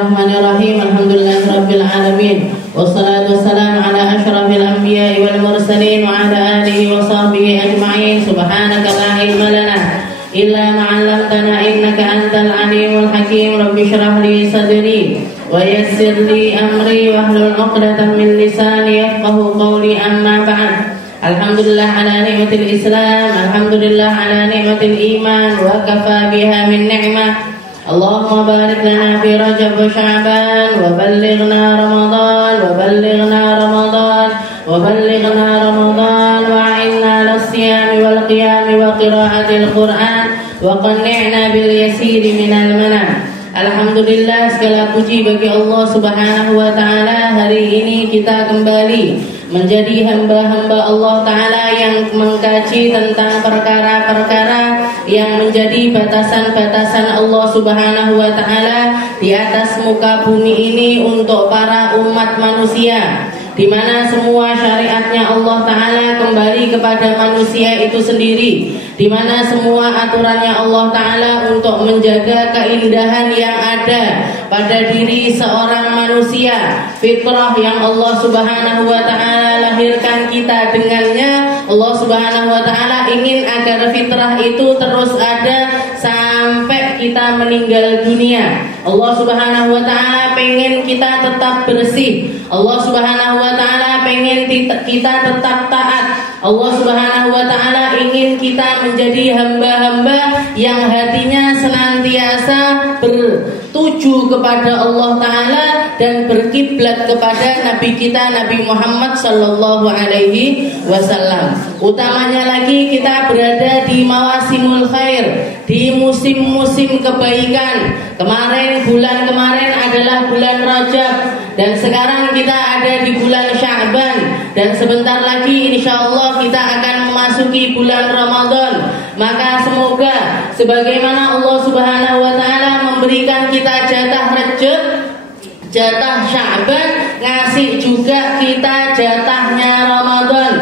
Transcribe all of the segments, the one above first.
Bismillahirrahmanirrahim. Alhamdulillahirabbil alamin. Wassalatu wassalamu ala asyrafil anbiya'i wal mursalin wa ala alihi wa sahbihi ajma'in. Subhanaka la ilma lana illa ma 'allamtana innaka antal alimul hakim. Rabbi shrah li sadri wa yassir li amri wahlul 'uqdatam min lisani yafqahu qawli. Amma ba'd. Alhamdulillah ala ni'matil Islam, alhamdulillah ala ni'matil iman, wa kafa biha min ni'mah. Allahumma barik lana fi Rajab wa Sya'ban wa ballighna Ramadan wa ballighna Ramadan wa ballighna Ramadan wa a'inna lis-siyami wal qiyami wa qira'atil Qur'an wa qanni'na bil yasiri minal manam. Alhamdulillah, segala puji bagi Allah Subhanahu wa taala. Hari ini kita kembali menjadi hamba-hamba Allah Ta'ala yang mengkaji tentang perkara-perkara yang menjadi batasan-batasan Allah Subhanahu wa Ta'ala di atas muka bumi ini untuk para umat manusia, di mana semua syariatnya Allah Ta'ala kembali kepada manusia itu sendiri, di mana semua aturannya Allah Ta'ala untuk menjaga keindahan yang ada pada diri seorang manusia, fitrah yang Allah Subhanahu wa Ta'ala lahirkan kita dengannya. Allah Subhanahu wa Ta'ala ingin agar fitrah itu terus ada sampai kita meninggal dunia. Allah Subhanahu wa Ta'ala pengen kita tetap bersih. Allah Subhanahu wa Ta'ala pengen kita tetap taat. Allah Subhanahu wa Ta'ala ingin kita menjadi hamba-hamba yang hatinya senantiasa bertuju kepada Allah Ta'ala dan berkiblat kepada Nabi kita Nabi Muhammad sallallahu alaihi wasallam. Utamanya lagi kita berada di mawasimul khair, di musim-musim kebaikan. Bulan kemarin adalah bulan Rajab, dan sekarang kita ada di bulan Sya'ban, dan sebentar lagi insyaallah kita akan memasuki bulan Ramadan. Maka semoga sebagaimana Allah Subhanahu wa Ta'ala memberikan kita jatah Rajab, jatah Sya'ban, ngasih juga kita jatahnya Ramadan,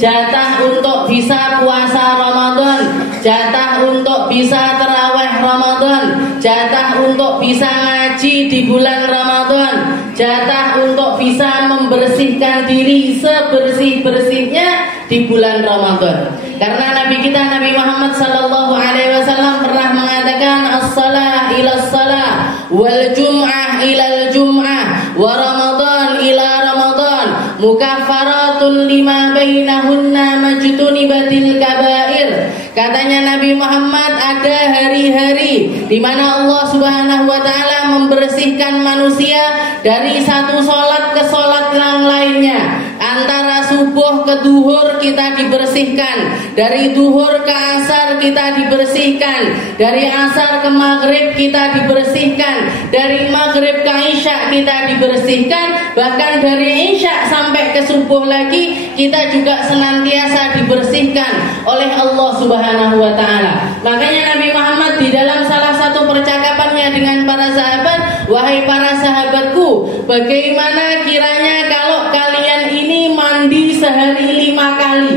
jatah untuk bisa puasa Ramadan, jatah untuk bisa tarawih Ramadan, jatah untuk bisa ngaji di bulan Ramadan, jatah untuk bisa membersihkan diri sebersih-bersihnya di bulan Ramadan. Karena Nabi kita Nabi Muhammad sallallahu alaihi wasallam pernah mengatakan as-salah ila as-salah wal jum'ah ila al-jum'ah wa Ramadan ila Ramadan mukaffaratun lima bainahunna majtunibatil kabair. Katanya Nabi Muhammad, ada hari-hari di mana Allah Subhanahu wa Ta'ala membersihkan manusia dari satu sholat ke sholat yang lainnya. Antara subuh ke duhur kita dibersihkan, dari duhur ke asar kita dibersihkan, dari asar ke maghrib kita dibersihkan, dari maghrib ke isya kita dibersihkan, bahkan dari isya sampai ke subuh lagi kita juga senantiasa dibersihkan oleh Allah Subhanahu wa Ta'ala. Makanya Nabi Muhammad di dalam salah satu percakapannya dengan para sahabat, wahai para sahabatku, bagaimana kiranya kalau kalian ini mandi sehari 5 kali,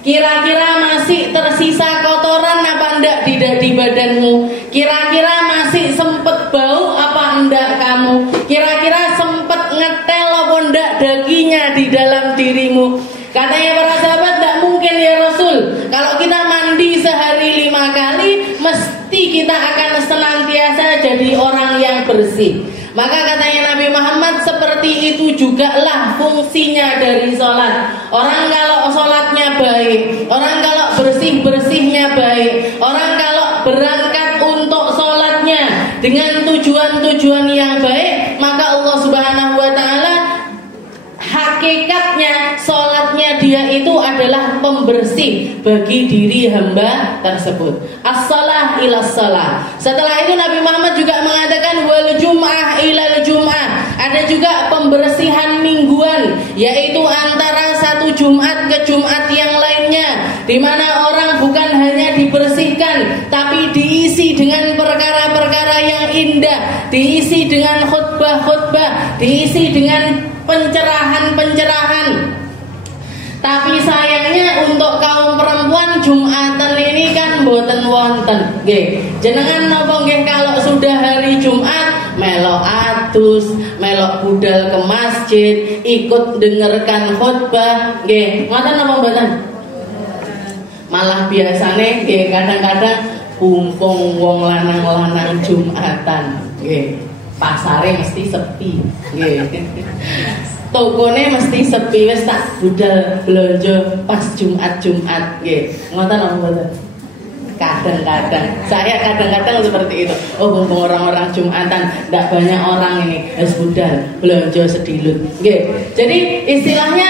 kira-kira masih tersisa kotoran apa enggak di badanmu? Kira-kira masih sempet bau apa enggak kamu? Kira-kira sempet ngetel apa enggak dagingnya di dalam dirimu? Katanya para sahabat, enggak mungkin ya Rasul. Kalau kita mandi sehari 5 kali, mesti kita akan senantiasa jadi orang yang bersih. Maka katanya Nabi Muhammad, seperti itu juga lah fungsinya dari sholat. Orang kalau sholatnya baik, orang kalau bersih-bersihnya baik, orang kalau berangkat untuk sholatnya dengan tujuan-tujuan yang baik, maka Allah Subhanahu wa Ta'ala hakikatnya sholatnya dia itu adalah pembersih bagi diri hamba tersebut. As-salah ila salah. Setelah itu Nabi Muhammad juga mengatakan wal jum'ah ilal jum'ah. Ada juga pembersihan mingguan, yaitu antara satu Jumat ke Jumat yang lainnya, di mana orang bukan hanya dibersihkan tapi diisi dengan perkara-perkara yang indah, diisi dengan khutbah-khutbah, diisi dengan pencerahan-pencerahan. Tapi sayangnya untuk kaum perempuan Jumatan ini kan boten wonten. Nggih. Jenengan napa nggih kalau sudah hari Jumat melok adus, melok budal ke masjid, ikut dengarkan khutbah, nggih. Ngoten napa mboten? Malah biasane nggih kadang-kadang kumpung wong lanang-lanang Jumatan, nggih. Pasare mesti sepi, nggih. Tokone mesti sepi, wis tak budal belanja pas Jumat, nggih. Ngoten apa mboten? Kadang-kadang, saya kadang-kadang seperti itu. Oh, mumpung orang-orang Jumatan, tidak banyak orang ini, harus budal belanja sedilut, nggih. Jadi istilahnya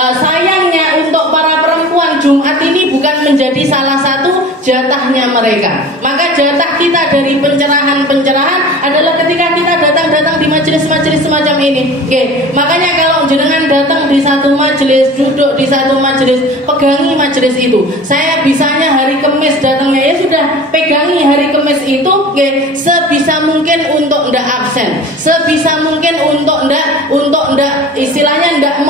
sayangnya untuk para perempuan Jumat ini bukan menjadi salah satu jatahnya mereka. Maka jatah kita dari pencerahan-pencerahan adalah ketika kita datang di majelis-majelis semacam ini. Oke, makanya kalau jenengan datang di satu majelis, duduk di satu majelis, pegangi majelis itu. Saya bisanya hari Kamis datangnya, ya sudah pegangi hari Kamis itu, oke, sebisa mungkin untuk ndak absen, sebisa mungkin untuk ndak istilahnya ndak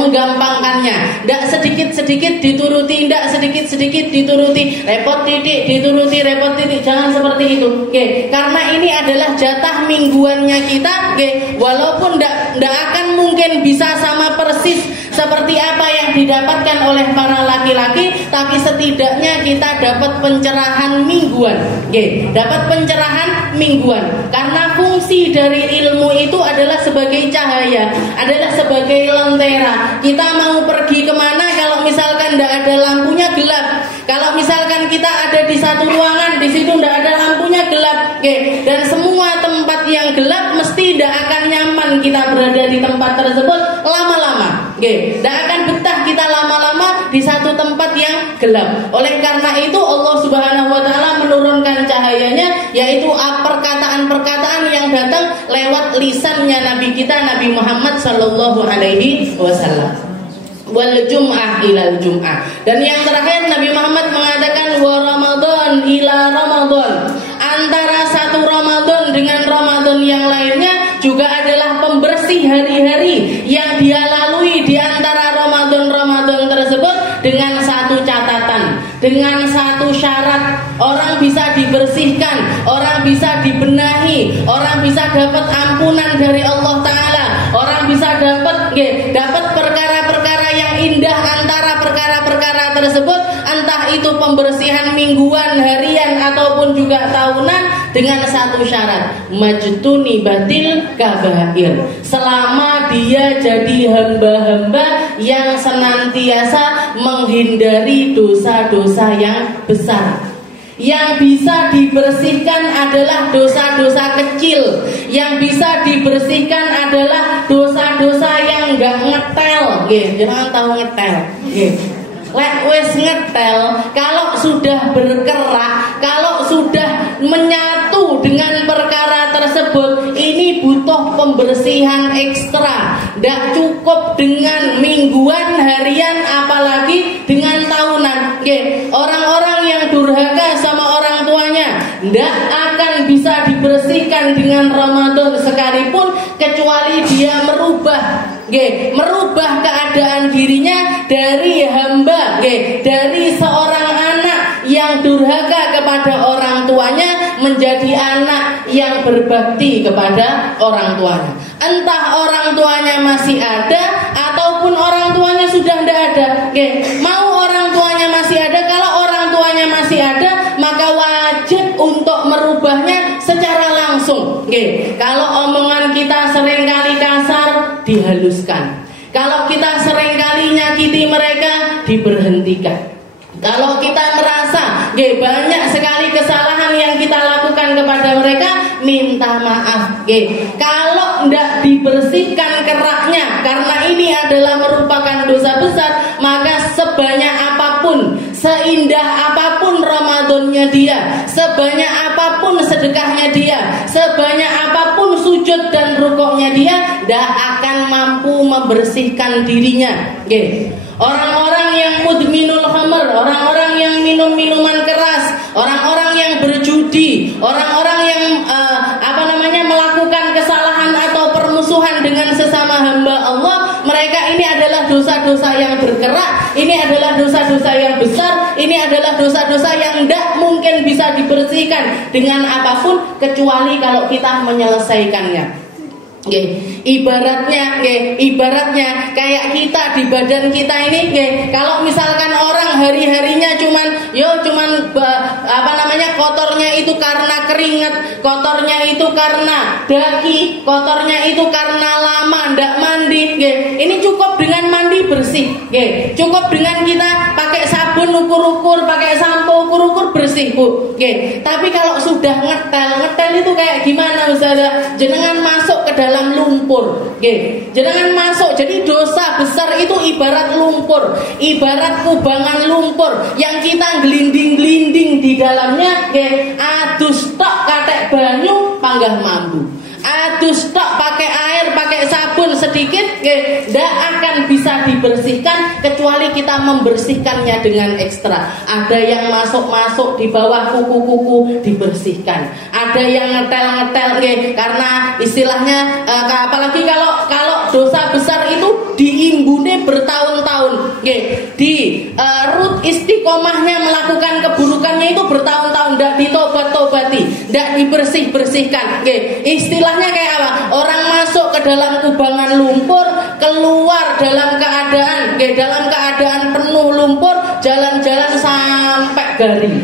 menggampangkannya, ndak sedikit-sedikit dituruti, ndak sedikit-sedikit dituruti, repot titik dituruti, repot titik, jangan seperti itu. Oke, karena ini adalah jatah mingguannya kita, oke, walaupun ndak akan mungkin bisa sama persis seperti apa yang didapatkan oleh para laki-laki, tapi setidaknya kita dapat pencerahan mingguan, oke, dapat pencerahan mingguan. Karena fungsi dari ilmu itu adalah sebagai cahaya, adalah sebagai lentera. Kita mau pergi kemana kalau misalkan tidak ada lampunya, gelap. Kalau misalkan kita ada di satu ruangan, di situ tidak ada lampunya, gelap, oke. Dan semua tempat yang gelap mesti tidak akan nyaman kita berada di tempat tersebut lama-lama, oke. Tidak akan betah kita lama-lama di satu tempat yang gelap. Oleh karena itu Allah Subhanahu Wa Taala menurunkan cahayanya, yaitu perkataan-perkataan yang datang lewat lisannya Nabi kita Nabi Muhammad Sallallahu Alaihi Wasallam. Wal jum'ah ilal jum'ah. Dan yang terakhir Nabi Muhammad mengatakan wa Ramadan ila Ramadan. Antara satu Ramadan dengan Ramadan yang lainnya juga adalah pembersih hari-hari yang dia lalui di antara Ramadan tersebut dengan satu catatan, dengan satu syarat. Orang bisa dibersihkan, orang bisa dibenahi, orang bisa dapat ampunan dari Allah Ta'ala, orang bisa dapat perkara-perkara yang indah antara perkara-perkara tersebut, entah itu pembersihan mingguan, harian ataupun juga tahunan, dengan satu syarat, majtuni batil kabair, selama dia jadi hamba-hamba yang senantiasa menghindari dosa-dosa yang besar. Yang bisa dibersihkan adalah dosa-dosa kecil, yang bisa dibersihkan adalah dosa-dosa yang enggak ngetel, nggih. Jangan tahu ngetel, nggih. Lek wis ngetel, kalau sudah berkerak, kalau sudah menyatu dengan perkara tersebut, ini butuh pembersihan ekstra. Tidak cukup dengan mingguan, harian, apalagi dengan tahunan. Oke, orang-orang yang durhaka sama orang tuanya tidak akan bisa dibersihkan dengan Ramadan sekalipun, kecuali dia merubah keadaan dirinya dari hamba, dari seorang anak yang durhaka kepada orang tuanya menjadi anak yang berbakti kepada orang tuanya. Entah orang tuanya masih ada ataupun orang tuanya sudah tidak ada. Mau orang tuanya masih ada, kalau orang tuanya masih ada, maka wajib untuk merubahnya secara langsung. Kalau omongan kita seringkali kasar, dihaluskan. Kalau kita seringkali nyakiti mereka, diberhentikan. Kalau kita merasa banyak sekali kesalahan yang kita lakukan kepada mereka, minta maaf. Kalau tidak dibersihkan keraknya, karena ini adalah merupakan dosa besar, maka sebanyak apapun, seindah apapun Ramadannya dia, sebanyak apapun sedekahnya dia, sebanyak apapun sujud dan rukuknya dia, tidak akan mampu membersihkan dirinya. Orang-orang yang mudminul khamr, orang-orang yang minum minuman keras, orang-orang yang berjudi, orang-orang yang melakukan kesalahan atau permusuhan dengan sesama hamba Allah, mereka ini adalah dosa-dosa yang berkerak, ini adalah dosa-dosa yang besar, ini adalah dosa-dosa yang tidak mungkin bisa dibersihkan dengan apapun kecuali kalau kita menyelesaikannya. Ibaratnya kayak kita di badan kita ini, kalau misalkan orang hari-harinya cuman kotornya itu karena keringat, kotornya itu karena daki, kotornya itu karena lama ndak mandi, ini cukup dengan mandi bersih, cukup dengan kita pakai sabun ukur-ukur, pakai sampo ukur-ukur bersih, Bu. Tapi kalau sudah ngetel itu kayak gimana, Ustazah? Jenengan masuk ke dalam lumpur, jenengan masuk. Jadi dosa besar itu ibarat lumpur, ibarat kubangan lumpur yang kita gelinding-gelinding di dalamnya, adus tok katek banyu panggah mambu, adus tok pakai air, pakai sabun sedikit, tidak akan bisa dibersihkan kecuali kita membersihkannya dengan ekstra. Ada yang masuk di bawah kuku-kuku dibersihkan, ada yang ngetel karena istilahnya apalagi kalau dosa besar itu diimbune bertahun-tahun, di root istiqomahnya melakukan keburukannya itu bertahun-tahun, tidak ditobat-tobati, tidak dibersih-bersihkan. Istilahnya kayak apa? Orang masuk ke dalam kubangan lumpur, keluar dalam keadaan penuh lumpur, jalan-jalan sampai garing.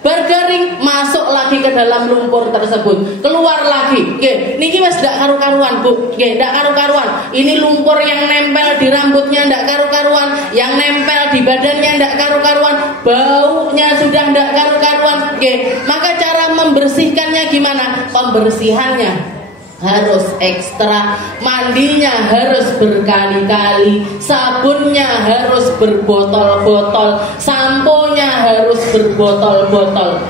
Bergaring, masuk lagi ke dalam lumpur tersebut, keluar lagi. Niki wis ndak karu-karuan, Bu. Ndak karu-karuan. Ini lumpur yang nempel di rambutnya ndak karu-karuan, yang nempel di badannya ndak karu-karuan, baunya sudah ndak karu-karuan. Maka cara membersihkannya gimana? Pembersihannya harus ekstra, mandinya harus berkali-kali, sabunnya harus berbotol-botol, samponya harus berbotol-botol.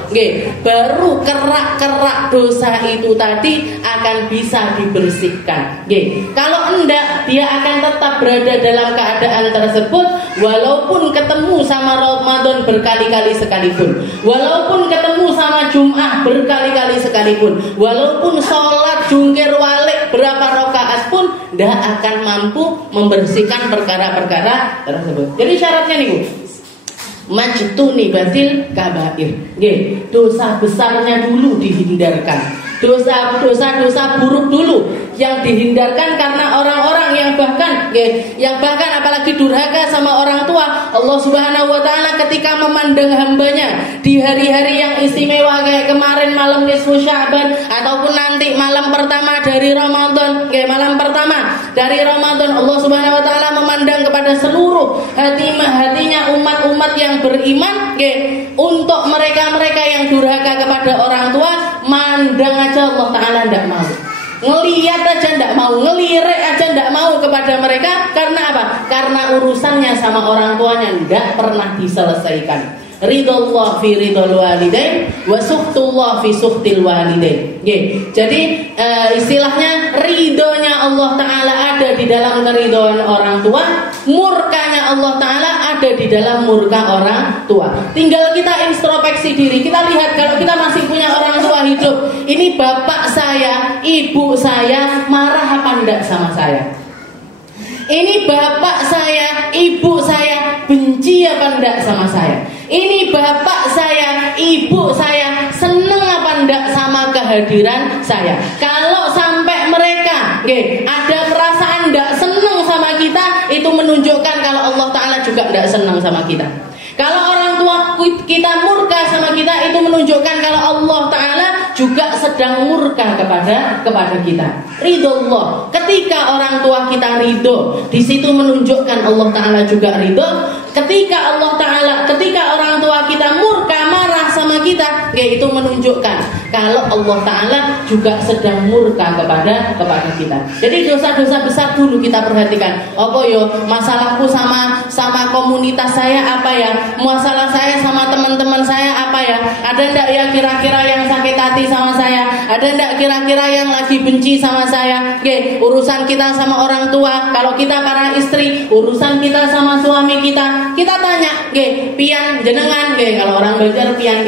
Baru kerak-kerak dosa itu tadi akan bisa dibersihkan. Kalau enggak, dia akan tetap berada dalam keadaan tersebut walaupun ketemu sama Ramadan berkali-kali sekalipun, walaupun ketemu sama Jumat berkali-kali sekalipun, walaupun sholat jungkir walik berapa rakaat pun tidak akan mampu membersihkan perkara-perkara tersebut. Jadi syaratnya nih, Bu, majtuni batil kabair. Dosa besarnya dulu dihindarkan, dosa-dosa buruk dulu yang dihindarkan, karena orang-orang yang bahkan apalagi durhaka sama orang tua. Allah Subhanahu wa taala ketika memandang hambanya di hari-hari yang istimewa kayak kemarin malam nisfu Sya'ban ataupun nanti malam pertama dari Ramadan, malam pertama dari Ramadan, Allah Subhanahu wa taala memandang kepada seluruh hatinya umat-umat yang beriman, untuk mereka-mereka yang durhaka kepada orang tua, mandang aja Allah taala tidak mau, ngelihat aja tidak mau, ngelirik aja tidak mau kepada mereka. Karena apa? Karena urusannya sama orang tuanya tidak pernah diselesaikan. Ridullah fi ridul walidain wa sukhtullah fi sukhtil walidain. Jadi istilahnya ridhonya Allah Ta'ala ada di dalam keridhaan orang tua, murkanya Allah Ta'ala ada di dalam murka orang tua. Tinggal kita introspeksi diri, kita lihat kalau kita masih punya orang tua hidup, ini bapak saya, ibu saya marah apa enggak sama saya? Ini bapak saya, ibu saya benci apa enggak sama saya? Ini bapak saya, ibu saya seneng apa enggak sama kehadiran saya? Kalau sampai mereka ada perasaan enggak seneng sama kita, itu menunjukkan kalau Allah Ta'ala juga enggak seneng sama kita. Kalau orang tua kita murka sama kita, itu menunjukkan kalau Allah Ta'ala juga sedang murka kepada kita. Ridho Allah. Ketika orang tua kita ridho, di situ menunjukkan Allah Ta'ala juga ridho. Ketika orang tua kita murka, marah sama kita, itu menunjukkan kalau Allah Ta'ala juga sedang murka kepada kita. Jadi dosa-dosa besar dulu kita perhatikan. Apa yo masalahku sama komunitas saya apa ya? Masalah saya sama teman-teman saya apa ya? Ada ndak ya kira-kira yang sakit hati sama saya? Ada ndak kira-kira yang lagi benci sama saya? Urusan kita sama orang tua, kalau kita para istri, urusan kita sama suami kita tanya, pian jenengan, kalau orang Banjar pian,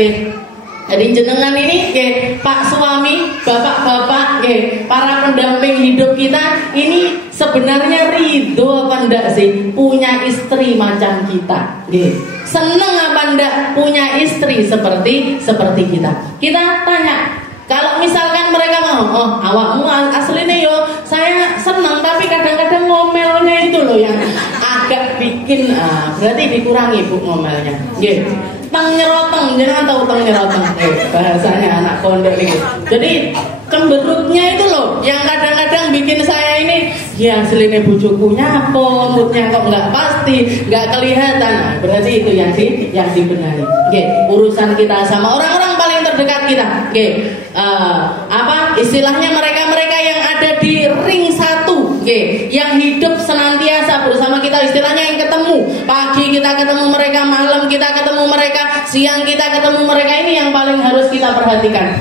jadi jenengan ini, Pak suami, bapak-bapak, para pendamping hidup kita ini sebenarnya ridho apa enggak sih punya istri macam kita? Seneng apa enggak punya istri seperti kita? Kita tanya, kalau misalkan mereka mau, oh awakmu aslinya yo saya seneng, tapi kadang-kadang ngomelnya itu loh yang agak bikin, berarti dikurangi bu ngomelnya. Tengeroteng, jangan tahu tengeroteng, bahasanya anak pondok ini. Jadi cemberutnya itu loh, yang kadang-kadang bikin saya ini, ya aslinya bujuku nyapo, moodnya kok nggak pasti, nggak kelihatan. Nah, berarti itu yang dibenahi. Urusan kita sama orang-orang paling terdekat kita. Istilahnya mereka yang ada di ring satu, yang hidup senantiasa bersama kita, istilahnya yang ketemu pagi kita ketemu mereka, malam kita ketemu mereka, siang kita ketemu mereka, ini yang paling harus kita perhatikan.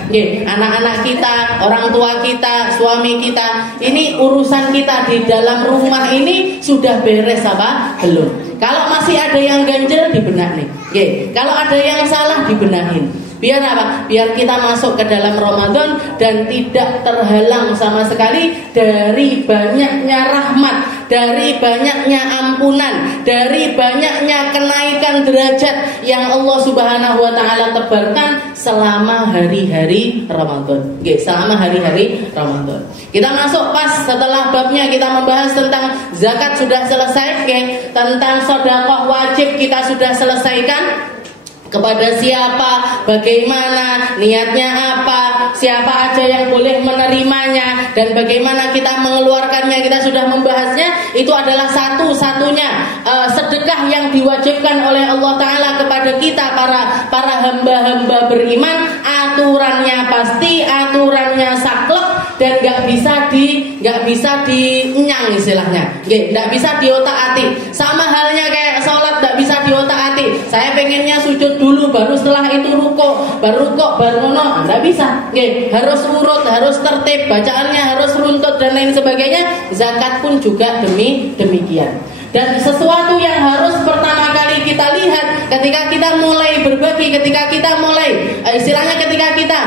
Anak-anak kita, orang tua kita, suami kita, ini urusan kita di dalam rumah ini sudah beres apa belum? Kalau masih ada yang ganjel dibenahi, kalau ada yang salah dibenahin. Biar apa? Biar kita masuk ke dalam Ramadan dan tidak terhalang sama sekali dari banyaknya rahmat, dari banyaknya ampunan, dari banyaknya kenaikan derajat yang Allah Subhanahu wa taala tebarkan selama hari-hari Ramadan. Selama hari-hari Ramadan. Kita masuk pas setelah babnya kita membahas tentang zakat sudah selesai, tentang sedekah wajib kita sudah selesaikan. Kepada siapa, bagaimana, niatnya apa, siapa aja yang boleh menerimanya, dan bagaimana kita mengeluarkannya, kita sudah membahasnya. Itu adalah satu-satunya sedekah yang diwajibkan oleh Allah Ta'ala kepada kita para hamba-hamba beriman. Aturannya pasti, aturannya saklek, dan nggak bisa dinyang istilahnya, nggak bisa diotak-atik. Sama halnya kayak sholat nggak bisa diotak-atik. Saya pengennya sujud dulu, baru setelah itu rukuk, baru ngono, nggak bisa. Harus urut, harus tertib, bacaannya harus runtut dan lain sebagainya. Zakat pun juga demikian. Dan sesuatu yang harus pertama kali kita lihat ketika kita mulai berbagi, ketika kita mulai istilahnya ketika kita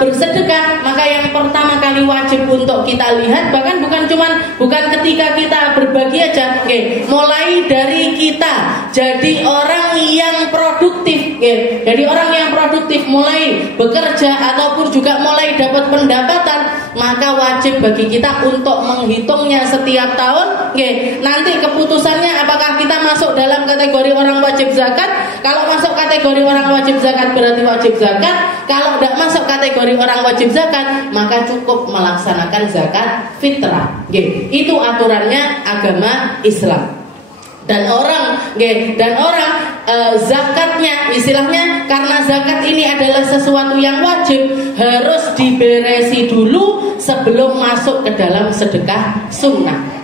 bersedekah, maka yang pertama kali wajib untuk kita lihat, bahkan bukan ketika kita berbagi aja, mulai dari kita jadi orang yang produktif, jadi orang yang produktif, mulai bekerja ataupun juga mulai dapat pendapatan, maka wajib bagi kita untuk menghitungnya setiap tahun. Nanti keputusannya apakah kita masuk dalam kategori orang wajib zakat. Kalau masuk kategori orang wajib zakat berarti wajib zakat. Kalau tidak masuk kategori orang wajib zakat, maka cukup melaksanakan zakat fitrah. Itu aturannya agama Islam. Dan orang zakatnya istilahnya, karena zakat ini adalah sesuatu yang wajib, harus diberesi dulu sebelum masuk ke dalam sedekah sunnah.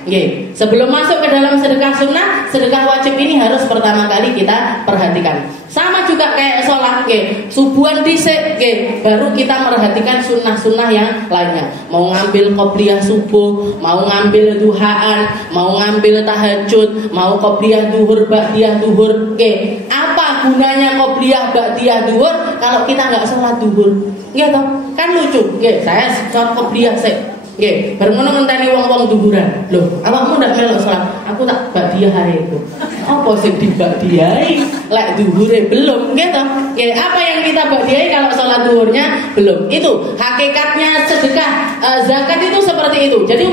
Sebelum masuk ke dalam sedekah sunnah, sedekah wajib ini harus pertama kali kita perhatikan. Sama juga kayak sholat, subuhan dhisik, baru kita merhatikan sunnah-sunnah yang lainnya. Mau ngambil qobliyah subuh, mau ngambil duhaan, mau ngambil tahajud, mau qobliyah duhur, ba'diyah duhur. Apa gunanya qobliyah, ba'diyah duhur kalau kita nggak sholat duhur? Kan lucu. Saya sholat qobliyah sih. Baru ngenteni wong-wong duhuran. Loh, awakmu ndak melok salat? Aku tak ba'diyah hari itu. Apa sing diba'diyahi? Lek duhure belum, gitu. Apa yang kita ba'diyahi kalau salat duhurnya belum? Itu hakikatnya sedekah zakat itu seperti itu. Jadi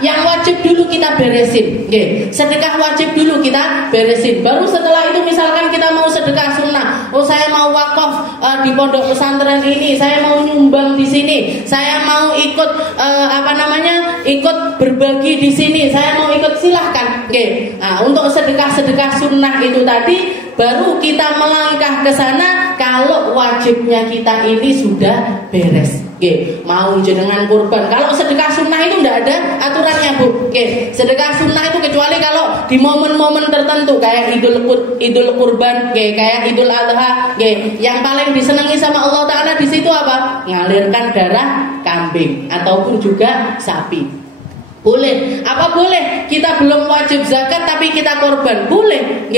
yang wajib dulu kita beresin. Sedekah wajib dulu kita beresin. Baru setelah itu misalkan kita mau sedekah sunnah. Oh, saya mau wakaf di pondok pesantren ini, saya mau nyumbang di sini, saya mau ikut ikut berbagi di sini, saya mau ikut, silahkan. Nah, untuk sedekah sunnah itu tadi baru kita melangkah ke sana kalau wajibnya kita ini sudah beres. Mau jenengan kurban. Kalau sedekah sunnah itu tidak ada aturannya, Bu. Sedekah sunnah itu kecuali kalau di momen-momen tertentu kayak idul kurban, kayak idul adha, yang paling disenangi sama Allah Ta'ala di situ apa? Ngalirkan darah kambing ataupun juga sapi. Boleh. Apa boleh? Kita belum wajib zakat tapi kita korban. Boleh.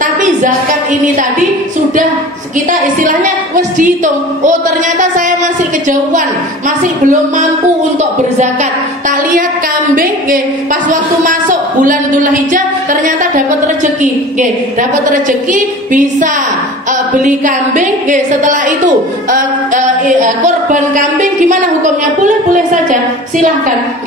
Tapi zakat ini tadi sudah kita istilahnya wis dihitung. Oh, ternyata saya masih kejauhan, masih belum mampu untuk berzakat. Tak lihat kambing pas waktu masuk bulan Dzulhijjah ternyata dapat rezeki, dapat rezeki bisa beli kambing, setelah itu korban kambing gimana hukumnya? Boleh saja, silahkan.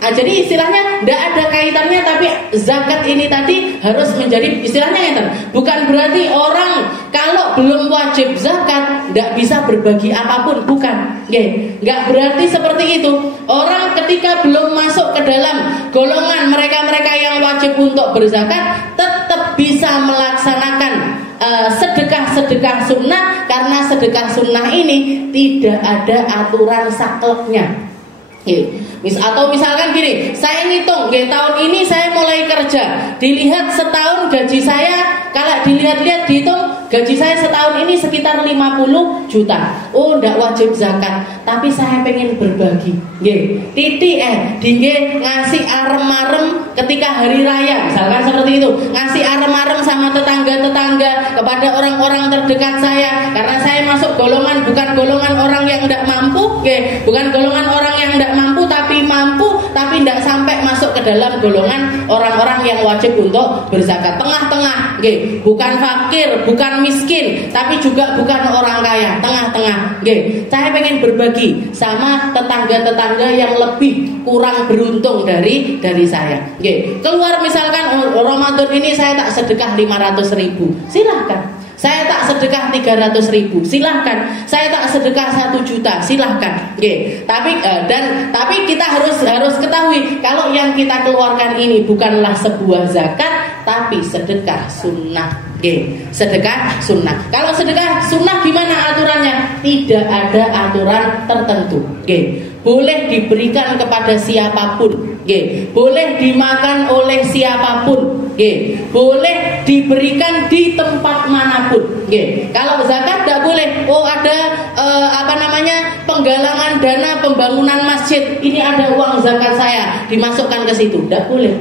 Jadi istilahnya tidak ada kaitannya, tapi zakat ini tadi harus menjadi istilahnya bukan berarti orang kalau belum wajib zakat tidak bisa berbagi apapun, bukan. Nggak berarti seperti itu. Orang ketika belum masuk ke dalam golongan mereka-mereka yang wajib untuk berzakat tetap bisa melaksanakan sedekah-sedekah sunnah, karena sedekah sunnah ini tidak ada aturan sakleknya. Atau misalkan gini, saya ngitung, tahun ini saya mulai kerja, dilihat setahun gaji saya, kalau dilihat-lihat dihitung gaji saya setahun ini sekitar 50 juta. Oh, ndak wajib zakat, tapi saya pengen berbagi. Ngasih arem-arem ketika hari raya, misalkan seperti itu, ngasih arem-arem sama tetangga-tetangga kepada orang-orang terdekat saya, karena saya masuk golongan bukan golongan orang yang ndak mampu, bukan golongan orang yang ndak mampu tapi tidak sampai masuk ke dalam golongan orang-orang yang wajib untuk berzakat, tengah-tengah, bukan fakir, bukan miskin, tapi juga bukan orang kaya, tengah-tengah. Saya pengen berbagi sama tetangga-tetangga yang lebih kurang beruntung dari saya. Keluar misalkan Ramadan ini saya tak sedekah 500.000, silahkan. Saya tak sedekah 300.000, silahkan. Saya tak sedekah 1 juta, silahkan. Tapi kita harus ketahui kalau yang kita keluarkan ini bukanlah sebuah zakat, tapi sedekah sunnah. Sedekah sunnah. Kalau sedekah sunnah gimana aturannya? Tidak ada aturan tertentu. Boleh diberikan kepada siapapun, boleh dimakan oleh siapapun, boleh diberikan di tempat manapun. Kalau zakat tidak boleh. Oh, ada penggalangan dana pembangunan masjid, ini ada uang zakat saya, dimasukkan ke situ, tidak boleh.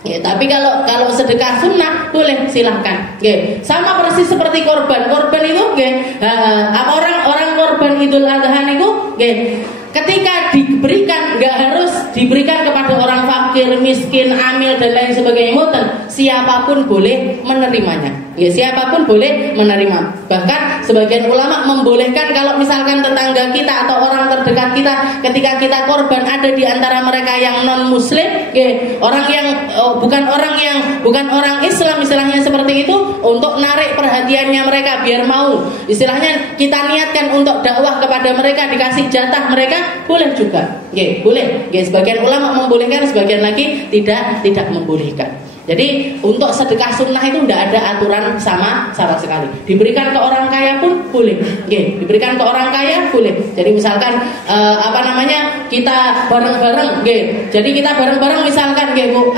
Tapi kalau sedekah sunnah boleh, silahkan. Sama persis seperti korban itu, orang korban Idul Adha itu, ketika diberikan nggak harus diberikan kepada orang fakir, miskin, amil dan lain sebagainya. Siapapun boleh menerimanya. Siapapun boleh menerima. Bahkan sebagian ulama membolehkan kalau misalkan tetangga kita atau orang terdekat kita, ketika kita korban ada di antara mereka yang non muslim, orang yang bukan orang Islam, istilahnya seperti itu, untuk narik perhatiannya mereka biar mau, istilahnya kita niatkan untuk dakwah kepada mereka, dikasih jatah mereka, boleh juga. Boleh. Sebagian ulama membolehkan, sebagian lagi tidak membolehkan. Jadi untuk sedekah sunnah itu tidak ada aturan sama sekali. Diberikan ke orang kaya pun boleh. Diberikan ke orang kaya boleh. Jadi misalkan kita bareng-bareng. Jadi kita bareng-bareng misalkan, Bu,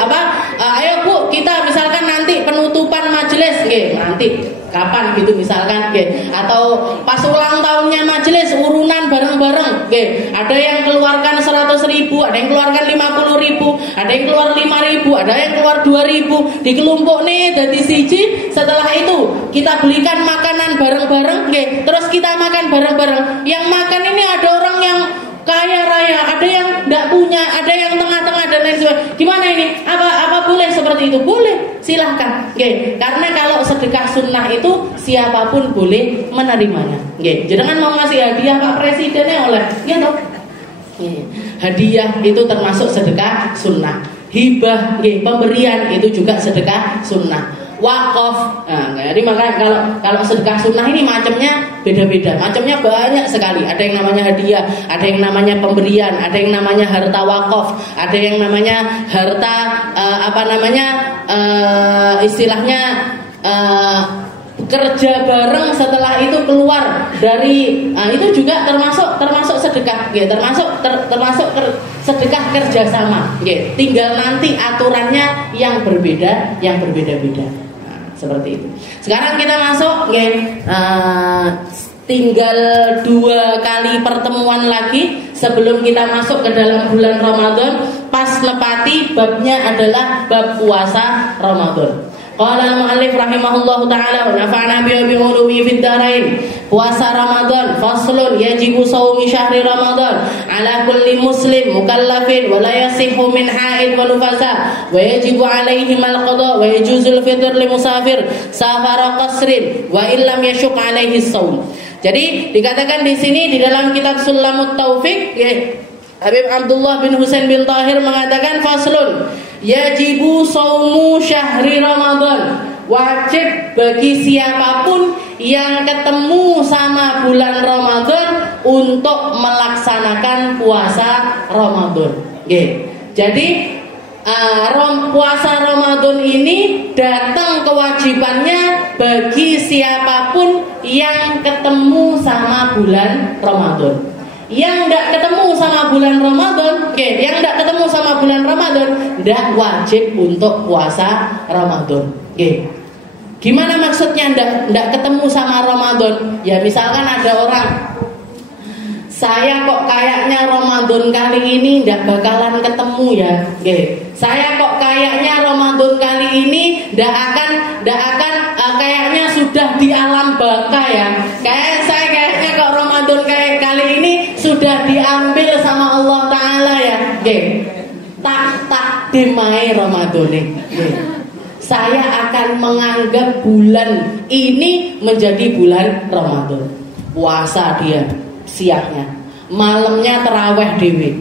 ayo Bu, kita misalkan nanti penutupan majelis, nanti kapan gitu misalkan, atau pas ulang tahunnya majelis urunan bareng-bareng, ada yang keluarkan 100.000, ada yang keluarkan 50.000, ada yang keluar 5.000, ada yang keluar 2.000, dikelompok nih dari siji. Setelah itu kita belikan makanan bareng-bareng, terus kita makan bareng-bareng. Yang makan ini ada orang yang kaya raya, ada yang tidak punya, ada yang tengah-tengah dan lain sebagainya. Gimana ini? Apa boleh seperti itu? Boleh, silahkan. Karena kalau sedekah sunnah itu siapapun boleh menerimanya. Jangan mau ngasih hadiah Pak Presidennya oleh, hadiah itu termasuk sedekah sunnah. Hibah, pemberian itu juga sedekah sunnah. Wakaf, jadi makanya kalau sedekah sunnah ini macamnya beda-beda, macamnya banyak sekali. Ada yang namanya hadiah, ada yang namanya pemberian, ada yang namanya harta wakaf, ada yang namanya harta istilahnya kerja bareng setelah itu keluar dari itu juga termasuk sedekah, termasuk sedekah kerjasama. Tinggal nanti aturannya yang berbeda-beda. Seperti itu. Sekarang kita masuk, tinggal 2 kali pertemuan lagi sebelum kita masuk ke dalam bulan Ramadan. Pas nepati babnya adalah bab puasa Ramadan. Qala al-mu'allif rahimahullahu ta'ala wa nafa'na bi uluwi fid dharain. Puasa Ramadan faslun yajibu shaumi syahri Ramadan ala kulli muslim mukallafin wa la yasihu min haid wa nufasa wa yajibu alaihim al-qada wa yajuzul fitr li musafir safara qasrin wa illam yashuk alaihi shaum. Jadi dikatakan di sini di dalam kitab Sulamut Taufik, Habib Abdullah bin Husain bin Tahir mengatakan faslun yajibu shaumu syahri Ramadan, wajib bagi siapapun yang ketemu sama bulan Ramadan untuk melaksanakan puasa Ramadan. Jadi puasa Ramadan ini datang kewajibannya bagi siapapun yang ketemu sama bulan Ramadan. Yang tidak ketemu sama bulan Ramadan, yang tidak ketemu sama bulan Ramadan, tidak wajib untuk puasa Ramadan. Gimana maksudnya tidak ketemu sama Ramadan? Ya misalkan ada orang, saya kok kayaknya Ramadan kali ini tidak bakalan ketemu ya. Saya kok kayaknya Ramadan kali ini tidak akan kayaknya sudah di alam baka ya. Saya kayaknya kok Ramadan kayak kali ini sudah diambil sama Allah Ta'ala ya. Tak dimai Ramadan saya akan menganggap bulan ini menjadi bulan Ramadan. Puasa dia siangnya, malamnya terawih dewi,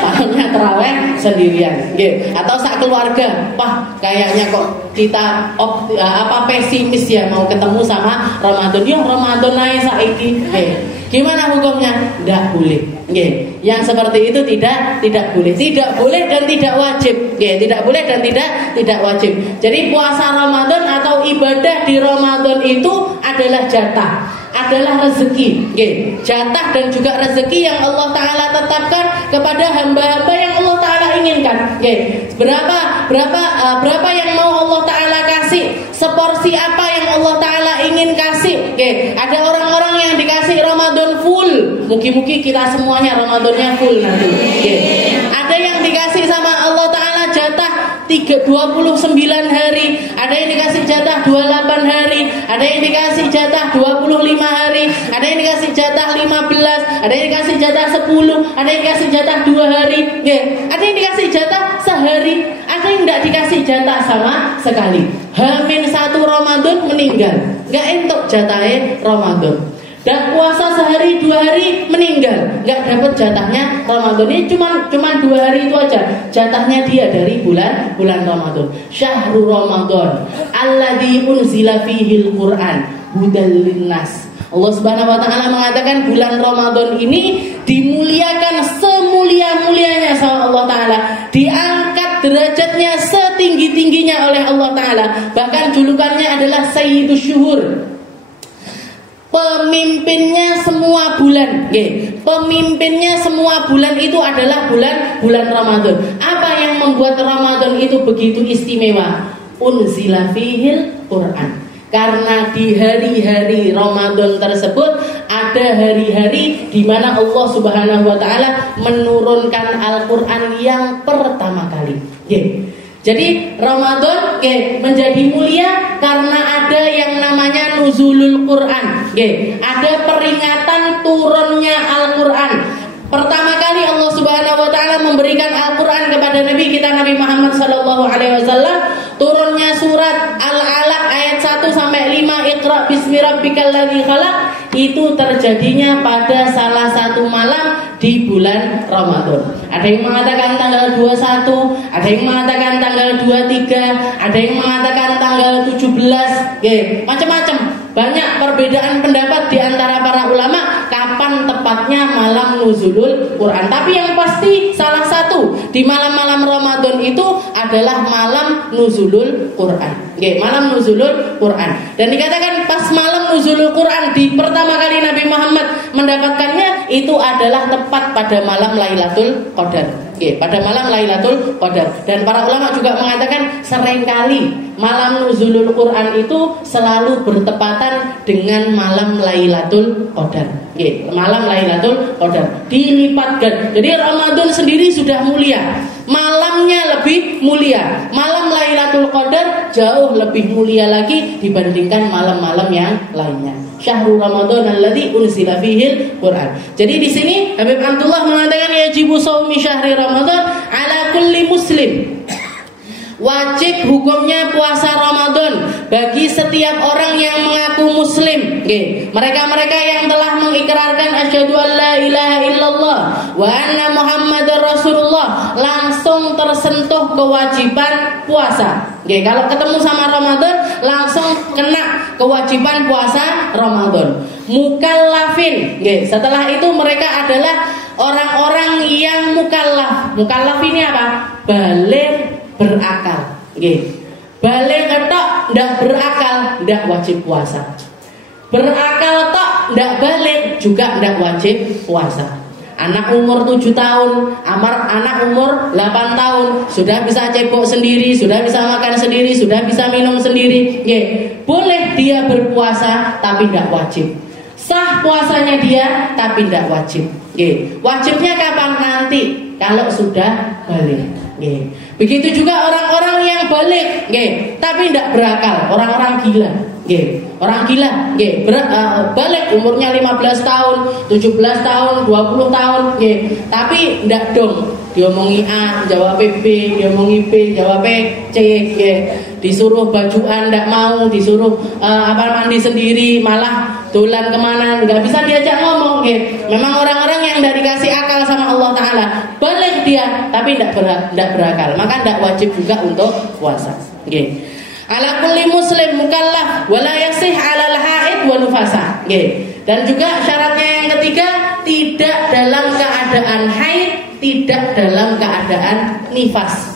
malamnya terawih sendirian, atau sak keluarga. Wah, kayaknya kok kita pesimis ya mau ketemu sama Ramadan. Ya Ramadan naik saiki. Gimana hukumnya? Tidak boleh. Yang seperti itu tidak boleh. Tidak boleh dan tidak wajib. Tidak boleh dan tidak wajib. Jadi puasa Ramadan atau ibadah di Ramadan itu adalah jatah, adalah rezeki. Jatah dan juga rezeki yang Allah Ta'ala tetapkan kepada hamba-hamba yang Allah Ta'ala inginkan. Berapa yang mau Allah Ta'ala kasih, seporsi apa yang Allah Ta'ala ingin kasih. Ada orang-orang yang dikasih Ramadan full, mungkin kita semuanya Ramadannya full nanti. Ada yang dikasih sama Allah Ta'ala jatah 29 hari, ada yang dikasih jatah 28 hari, ada yang dikasih jatah 25 hari, ada yang dikasih jatah 15, ada yang dikasih jatah 10, ada yang dikasih jatah 2 hari, ada yang dikasih jatah sehari, ada yang tidak dikasih jatah sama sekali. Hamin 1 Ramadan meninggal, nggak entuk jatahnya Ramadan. Dan puasa sehari 2 hari meninggal, nggak dapat jatahnya Ramadan. Ini cuma 2 hari itu aja jatahnya dia dari bulan Ramadan. Syahrul Ramadan alladzi unzila fihil Qur'an hudal linnas. Allah Subhanahu wa taala mengatakan bulan Ramadan ini dimuliakan semulia-mulianya sama Allah Taala, diangkat derajatnya setinggi-tingginya oleh Allah Taala. Bahkan julukannya adalah Sayyidus Syuhur, pemimpinnya semua bulan. Pemimpinnya semua bulan itu adalah bulan Ramadan. Apa yang membuat Ramadan itu begitu istimewa? Unzila fihil Qur'an. Karena di hari-hari Ramadan tersebut ada hari-hari di mana Allah Subhanahu wa taala menurunkan Al-Qur'an yang pertama kali. Jadi Ramadan menjadi mulia karena ada yang namanya nuzulul Quran. Ada peringatan turunnya Al-Qur'an. Pertama kali Allah Subhanahu wa taala memberikan Al-Qur'an kepada Nabi kita Nabi Muhammad sallallahu alaihi wasallam, turunnya surat Al-Alaq ayat 1 sampai 5, Iqra bismi rabbikal ladzi khalaq, itu terjadinya pada salah satu malam di bulan Ramadan. Ada yang mengatakan tanggal 21, ada yang mengatakan tanggal 23, ada yang mengatakan tanggal 17, macam-macam. Banyak perbedaan pendapat di antara para ulama kapan tepatnya malam nuzulul Quran. Tapi yang pasti salah satu di malam-malam Ramadan itu adalah malam nuzulul Quran. Malam nuzulul Quran. Dan dikatakan pas malam nuzulul Quran di pertama kali Nabi Muhammad mendapatkannya itu adalah tepat pada malam Lailatul Qadar. Pada malam Lailatul Qadar. Dan para ulama juga mengatakan seringkali malam nuzulul Quran itu selalu bertepatan dengan malam Lailatul Qadar. Malam Lailatul Qadar dilipatkan. Jadi Ramadan sendiri sudah mulia, malamnya lebih mulia. Malam Lailatul Qadar jauh lebih mulia lagi dibandingkan malam-malam yang lainnya. Syahrul Ramadan alladzi unzila fihil Quran. Jadi di sini Habib Abdullah mengatakan yajibu shaumi syahri Ramadan ala kulli muslim. Wajib hukumnya puasa Ramadan bagi setiap orang yang mengaku muslim. Mereka-mereka yang telah mengikrarkan asyhadu an la ilaha illallah wa anna muhammadar rasulullah langsung tersentuh kewajiban puasa. Kalau ketemu sama Ramadan langsung kena kewajiban puasa Ramadan. Mukallafin. Setelah itu mereka adalah orang-orang yang mukallaf. Mukallaf ini apa? Balik berakal. Balik ketok ndak berakal ndak wajib puasa. Berakal tok ndak balik juga ndak wajib puasa. Anak umur 7 tahun, anak umur 8 tahun sudah bisa cebok sendiri, sudah bisa makan sendiri, sudah bisa minum sendiri. Boleh dia berpuasa tapi ndak wajib. Sah puasanya dia tapi ndak wajib. Wajibnya kapan? Nanti kalau sudah balik. Begitu juga orang-orang yang balik, tapi tidak berakal, orang-orang gila. Orang gila, balik umurnya 15 tahun, 17 tahun, 20 tahun, tapi tidak dong. Diomongi A, jawab B, diomongi B, jawab C, disuruh bajuan tidak mau, disuruh mandi sendiri, malah dolan kemana, nggak bisa diajak ngomong. Memang orang-orang yang tidak dikasih akal sama Allah Ta'ala, balik dia, tapi tidak berakal, maka tidak wajib juga untuk puasa. Ala kulli muslim mukallaf wala yasih alal haid wa nufasa. Dan juga syaratnya yang ketiga, tidak dalam keadaan haid, tidak dalam keadaan nifas.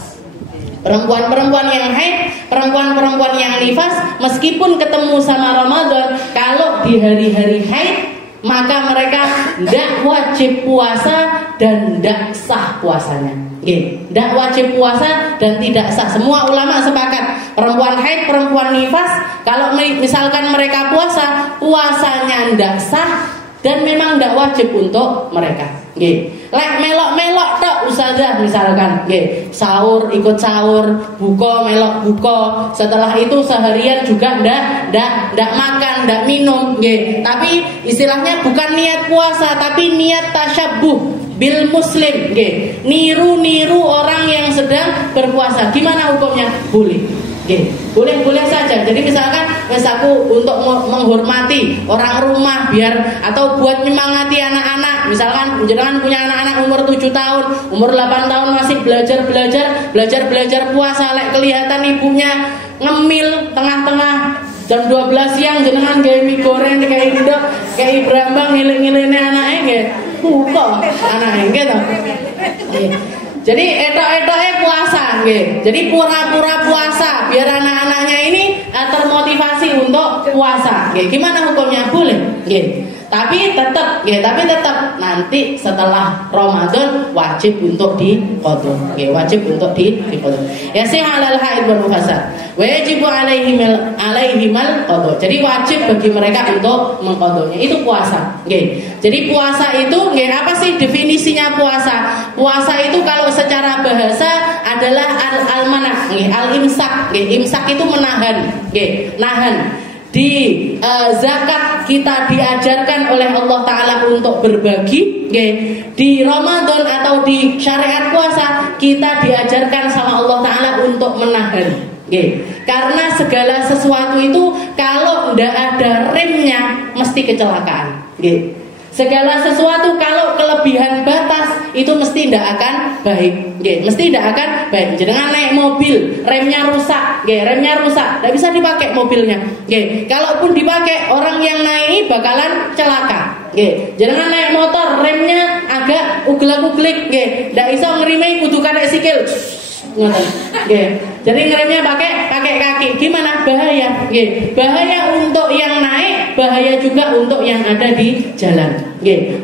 Perempuan-perempuan yang haid, perempuan-perempuan yang nifas, meskipun ketemu sama Ramadan, kalau di hari-hari haid, maka mereka tidak wajib puasa dan tidak sah puasanya. Tidak wajib puasa dan tidak sah. Semua ulama sepakat, perempuan haid, perempuan nifas, kalau misalkan mereka puasa, puasanya tidak sah dan memang tidak wajib untuk mereka. Lek melok-melok tok ustazah misalkan, sahur ikut sahur, buka melok buka, setelah itu seharian juga ndak makan, ndak minum, tapi istilahnya bukan niat puasa tapi niat tasyabbuh bil muslim, niru orang yang sedang berpuasa. Gimana hukumnya? Boleh. Boleh saja. Jadi misalkan aku untuk menghormati orang rumah biar atau buat menyemangati anak-anak. Misalkan jangan punya anak-anak umur 7 tahun, umur 8 tahun masih belajar puasa, lek kelihatan ibunya ngemil tengah-tengah jam 12 siang jenengan gawe mie goreng kayak ndok, kayak brambang ngiling-ngilene anake nggih. Kok anake nggih to. Jadi etok-etoknya puasa, jadi pura-pura puasa biar anak-anaknya ini termotivasi untuk puasa. Gimana hukumnya? Boleh. Tapi tetap nanti setelah Ramadan wajib untuk diqadha. Wajib untuk diqadha. Ya sih halal haid wal nufasa. Wajib alaihimal qadha. Jadi wajib bagi mereka untuk mengqadhanya. Itu puasa. Jadi puasa itu apa sih definisinya puasa? Puasa itu kalau secara bahasa adalah al-manah, al-imsak. Imsak itu menahan. Nahan. Di zakat kita diajarkan oleh Allah Ta'ala untuk berbagi. Di Ramadan atau di syariat puasa kita diajarkan sama Allah Ta'ala untuk menahan. Karena segala sesuatu itu kalau tidak ada remnya mesti kecelakaan. Segala sesuatu kalau kelebihan batas itu mesti tidak akan baik. Mesti tidak akan baik. Jangan naik mobil, remnya rusak, tidak bisa dipakai mobilnya. Kalaupun dipakai, orang yang naik bakalan celaka. Jangan naik motor, remnya agak uglek-uglik, tidak bisa ngerimai kudu karek sikil. Jadi ngeremnya pakai kaki. Gimana? Bahaya. Bahaya untuk yang naik, bahaya juga untuk yang ada di jalan.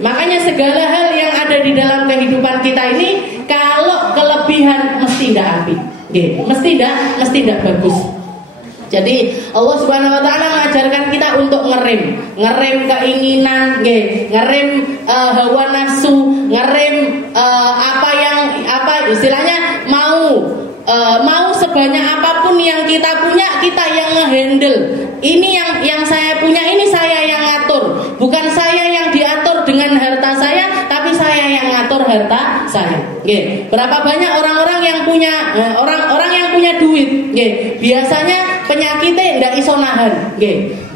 Makanya segala hal yang ada di dalam kehidupan kita ini kalau kelebihan mesti tidak apik. Mesti tidak bagus. Jadi Allah Subhanahu wa taala mengajarkan kita untuk ngerem keinginan, ngerem hawa nafsu, ngerem apa istilahnya mau sebanyak apapun yang kita punya, kita yang ngehandle. Ini yang saya punya, ini saya yang ngatur. Bukan saya yang diatur dengan harta saya, tapi saya yang ngatur harta saya. Berapa banyak orang-orang yang punya orang-orang yang punya duit, biasanya penyakitnya ndak iso nahan.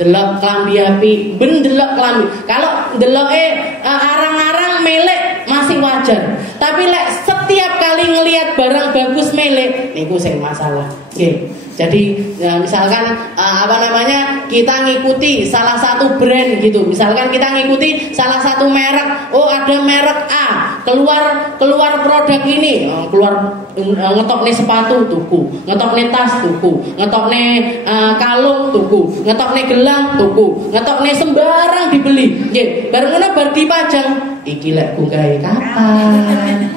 Delok klambi api, ben delok klambi. Kalau deloke arang-arang melek masih wajar. Tapi setiap kali ngelihat barang bagus melek, niku sing masalah. Jadi misalkan kita ngikuti salah satu brand gitu. Misalkan kita ngikuti salah satu merek. Oh, ada merek A, keluar produk ini, ngetokne sepatu tuku, ngetokne tas tuku, ngetokne kalung tuku, ngetokne gelang tuku, ngetokne sembarang dibeli. Bareng ngono bar dipajang, iki lek gawe kapan?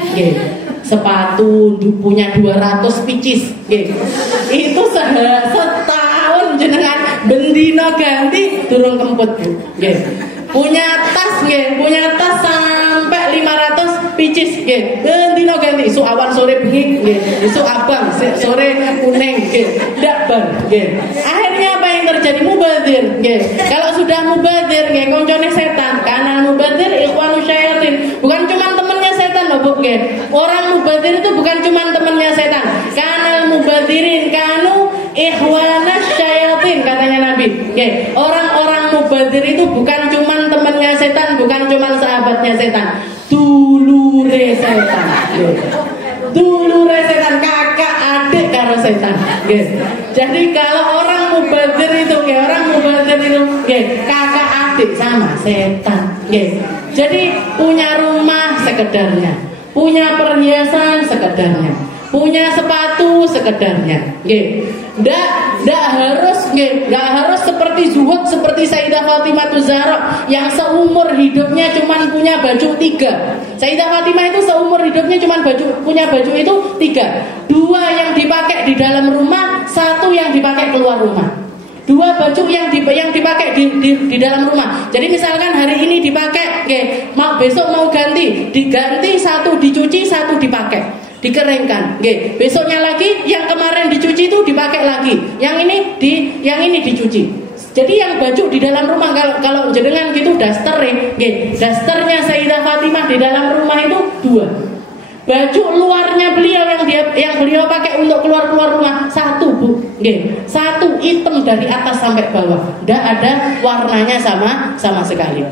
Sepatu punya 200 picis, itu setahun jenengan bendino ganti durung kemput. Punya tas sampai 500 picis, bendino ganti. Isu awan sore bengi, isu abang sore kuning, ndak bar. Akhirnya apa yang terjadi? Mubazir. Kalau sudah mubazir, koncone setan. Karena mubazir ikhwanu syayatin, bukan cuma temennya setan loh, Bu. Orang mubazir itu bukan cuma temennya setan. Kanal mubazirin kanu ikhwanas syayatin, katanya Nabi. Orang-orang mubazir itu bukan cuma temennya setan, bukan cuma sahabatnya setan, dulure setan. Dulure setan, kakak adik karo setan. Jadi kalau orang mubazir itu, kakak adik sama setan. Jadi punya rumah sekedarnya, punya perhiasan sekedarnya, punya sepatu sekedarnya. Nggak harus seperti zuhud, seperti Sayyidah Fatimah Zahra yang seumur hidupnya cuma punya baju 3. Sayyidah Fatimah itu seumur hidupnya cuma punya baju itu 3. 2 yang dipakai di dalam rumah, 1 yang dipakai keluar rumah. 2 baju yang dipakai di dalam rumah. Jadi misalkan hari ini dipakai, besok mau diganti, 1 dicuci, 1 dipakai, dikeringkan. Besoknya lagi yang kemarin dicuci itu dipakai lagi. Yang ini dicuci. Jadi yang baju di dalam rumah, kalau jenengan gitu dasternya Sayyidah Fatimah di dalam rumah itu 2. Baju luarnya beliau yang beliau pakai untuk keluar rumah 1, Bu. 1 hitam dari atas sampai bawah. Tidak ada warnanya sama sekali.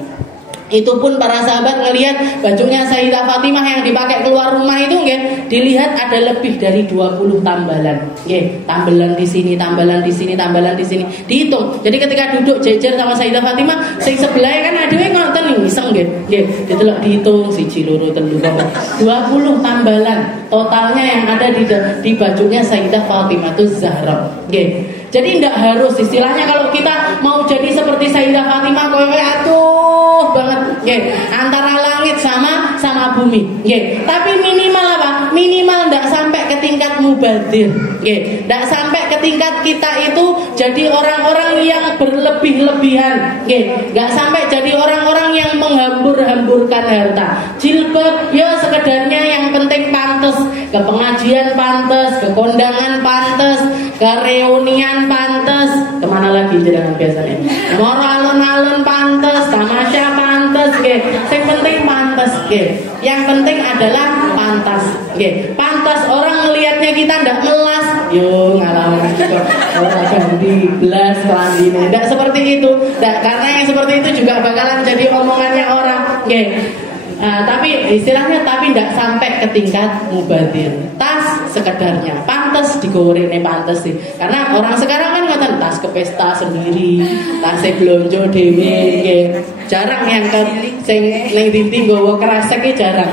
Itu pun para sahabat ngelihat bajunya Sayyidah Fatimah yang dipakai keluar rumah itu, dilihat ada lebih dari 20 tambalan. Tambalan di sini, tambalan di sini, tambalan di sini. Dihitung. Jadi ketika duduk jejer sama Sayyidah Fatimah, sing sebelah kan adewe ngoten iseng ditelok dihitung 1 2 3 4 20 tambalan totalnya yang ada di bajunya Sayyidah Fatimah Zahra. Jadi tidak harus, istilahnya kalau kita mau jadi seperti Sayyidah Fatimah, aduh banget, antara langit sama bumi. Tapi minimal apa? Minimal tidak sampai ke tingkat mubazir. Tidak sampai ke tingkat kita itu jadi orang-orang yang berlebih-lebihan. Tidak sampai jadi orang-orang yang menghambur-hamburkan harta. Jilbab ya sekedarnya, yang penting pantas, ke pengajian pantas, ke kondangan pantas, ke reunian pantas, kemana lagi jangan biasanya, mau alun-alun pantas, tamasya pantas, yang penting pantas, yang penting adalah pantas, pantas. Orang ngelihatnya kita ndak melas, yo ngalamin juga orang ganti belas kelambinya, ndak seperti itu, karena yang seperti itu juga bakalan jadi omongannya orang, tapi istilahnya tidak sampai ke tingkat mubazir. Tas sekedarnya, pantas digorengnya pantas sih. Karena orang sekarang kan ngoten, tas ke pesta sendiri, tas blonjo dhewe, jarang yang ke sing ning dinti nggawa kresek jarang.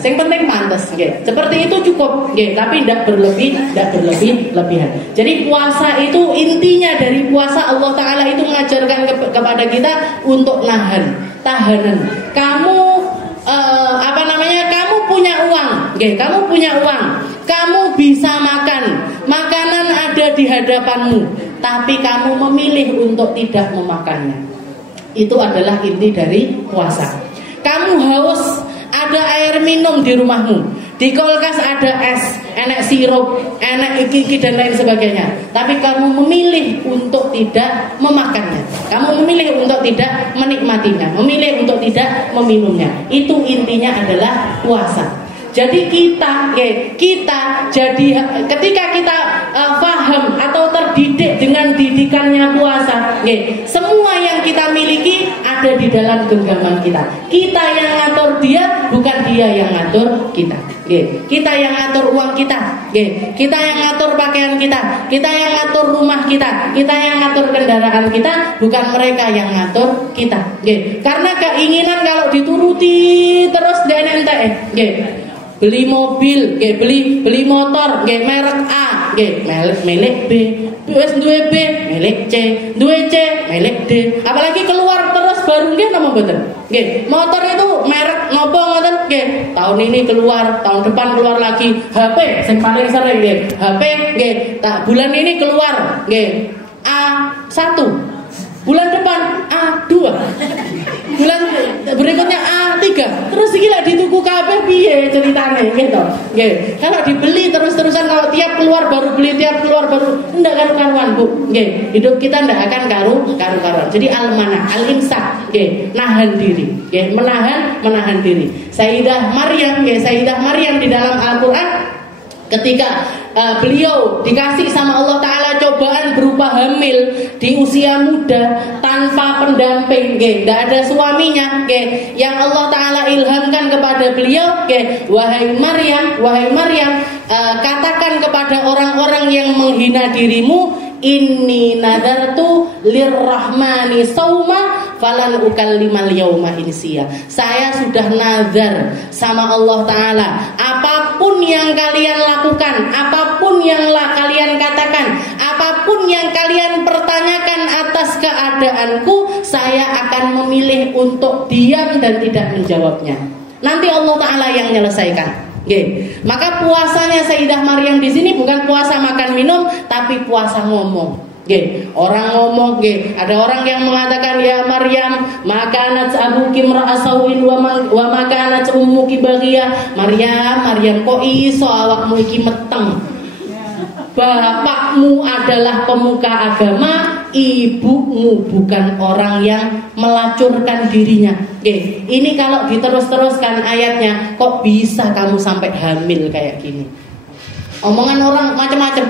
Yang penting pantas, seperti itu cukup, tapi tidak berlebihan. Jadi puasa itu intinya dari puasa, Allah Taala itu mengajarkan kepada kita untuk tahanan. Kamu kamu punya uang, kamu bisa makan, makanan ada di hadapanmu, tapi kamu memilih untuk tidak memakannya. Itu adalah inti dari puasa. Kamu haus, ada air minum di rumahmu, Di kulkas ada es, enak sirup, enak iki dan lain sebagainya. Tapi kamu memilih untuk tidak memakannya. Kamu memilih untuk tidak menikmatinya, memilih untuk tidak meminumnya. Itu intinya adalah puasa. Jadi kita jadi ketika kita paham atau terdidik dengan didikannya puasa, semua yang kita miliki ada di dalam genggaman kita. Kita yang ngatur dia, bukan dia yang ngatur kita. Kita yang ngatur uang kita, kita yang ngatur pakaian kita yang ngatur rumah kita yang ngatur kendaraan kita, bukan mereka yang ngatur kita. Karena keinginan kalau dituruti terus dan ente, beli mobil, beli motor, merek A, milik B, wis duwe B, milik C, duwe C, milik D. Apalagi keluar terus baru nggih napa mboten? Nggih, motor itu merek nopo ngoten? Nggih, tahun ini keluar, tahun depan keluar lagi. HP sing paling sering nggih, HP nggih, bulan ini keluar nggih A1. Bulan depan A2, bulan berikutnya A3, terus iki lek dituku kabeh piye ceritane gitu. Nggih. Kalau dibeli terus-terusan, kalau tiap keluar baru beli, tiap keluar baru, ndak karu-karuan, Bu. Nggih. Hidup kita ndak akan karu-karuan. Jadi al-manah, al-imsak, nggih, nahan diri. Nggih, menahan diri. Sayyidah Maryam di dalam Al-Qur'an ketika beliau dikasih sama Allah Ta'ala cobaan berupa hamil di usia muda tanpa pendamping, tidak ada suaminya, yang Allah Ta'ala ilhamkan kepada beliau, wahai Maryam, katakan kepada orang-orang yang menghina dirimu, inni nadartu lirrahmani sauma falan ukallimal yauma insiya. Saya sudah nazar sama Allah Ta'ala, apapun yang kalian lakukan, apapun yang kalian katakan, apapun yang kalian pertanyakan atas keadaanku, saya akan memilih untuk diam dan tidak menjawabnya. Nanti Allah Ta'ala yang menyelesaikan. Maka puasanya Sayyidah Maryam di sini bukan puasa makan minum, tapi puasa ngomong. Orang ngomong, ada orang yang mengatakan, ya Maryam, makanat abuki mra'asawin wa makanat ummuki baghiyah. Maryam, kok iso awakmu iki meteng? Bapakmu adalah pemuka agama, ibumu bukan orang yang melacurkan dirinya. Ini kalau diterus-teruskan ayatnya, kok bisa kamu sampai hamil kayak gini? Omongan orang macam-macam.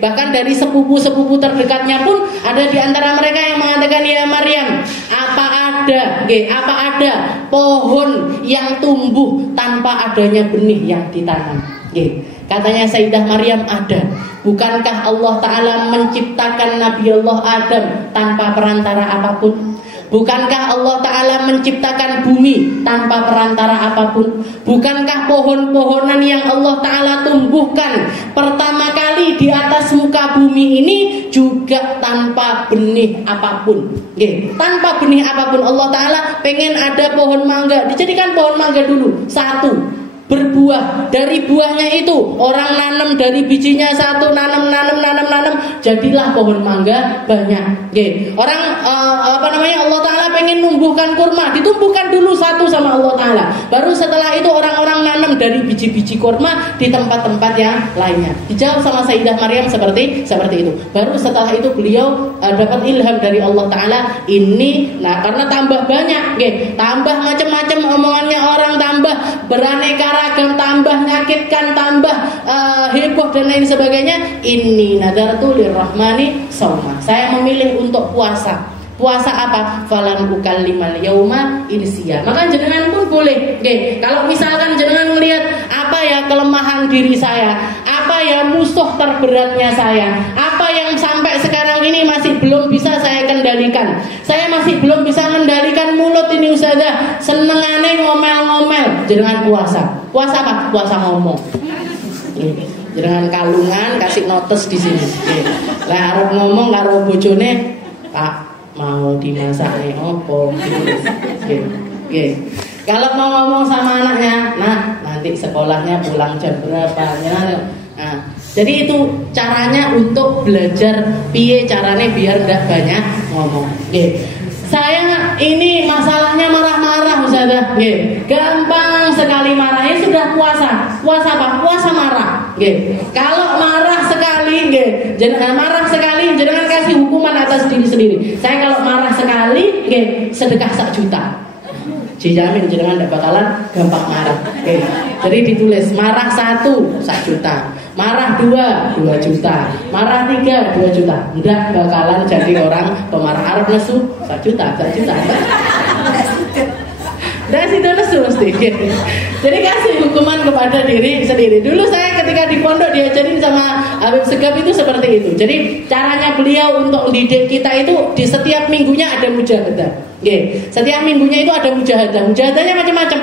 Bahkan dari sepupu-sepupu terdekatnya pun ada di antara mereka yang mengatakan, ya Maryam, apa ada pohon yang tumbuh tanpa adanya benih yang ditanam? Katanya Sayyidah Maryam, ada. Bukankah Allah Ta'ala menciptakan Nabi Allah Adam tanpa perantara apapun? Bukankah Allah Ta'ala menciptakan bumi tanpa perantara apapun? Bukankah pohon-pohonan yang Allah Ta'ala tumbuhkan pertama kali di atas muka bumi ini juga tanpa benih apapun? Tanpa benih apapun. Allah Ta'ala pengen ada pohon mangga, dijadikan pohon mangga dulu, satu, berbuah. Dari buahnya itu orang nanam, dari bijinya satu, nanam, jadilah pohon mangga banyak. Orang Allah Ta'ala pengen numbuhkan kurma, ditumbuhkan dulu satu sama Allah Ta'ala. Baru setelah itu orang-orang nanam dari biji-biji kurma di tempat-tempat yang lainnya. Dijawab sama Sayyidah Maryam seperti itu. Baru setelah itu beliau dapat ilham dari Allah Ta'ala ini. Nah, karena tambah banyak, tambah macam-macam omongannya orang, tambah beraneka ragam, tambah nyakitkan, tambah heboh dan lain sebagainya. Inni nadartu lirrahmani sauma. Saya memilih untuk puasa. Puasa apa? Falan ukallimal yauma insiya. Maka jenengan pun boleh. Kalau misalkan jenengan melihat apa ya kelemahan diri saya, apa ya musuh terberatnya saya, apa yang sampai sekarang ini masih belum bisa saya kendalikan. Saya masih belum bisa kendalikan mulut ini Ustazah, senengane ngomel-ngomel. Jenengan puasa. Puasa apa? Puasa ngomong. Jenengan kalungan kasih notes di sini. Lah arep ngomong karo bojone, Pak, mau dimasak nih opo gitu. Kalau mau ngomong sama anaknya, nah nanti sekolahnya pulang jam berapa ya. Nah, jadi itu caranya untuk belajar piye carane biar enggak banyak ngomong. Saya ini masalahnya marah-marah Ustazah. Gampang sekali marahnya sudah puasa. Puasa apa? Puasa marah. Nggih. Kalau marah sekali nggih, marah sekali jenengan kasih hukuman atas diri sendiri. Saya kalau marah sekali nggih, sedekah 1 juta. Dijamin jenengan tidak bakalan gampang marah. Nggih. Jadi ditulis marah 1 juta. Marah 2 juta. Marah 3 2 juta. Enggak bakalan jadi orang pemarah. Arab nesu 1 juta. Dan situ nesu mesti. Jadi kasih hukuman kepada diri sendiri. Dulu saya ketika di pondok diajarin sama Habib Segaf itu seperti itu. Jadi caranya beliau untuk mendidik kita itu di setiap minggunya ada mujahadah. Setiap minggunya itu ada mujahadah. Mujahadahnya macam-macam.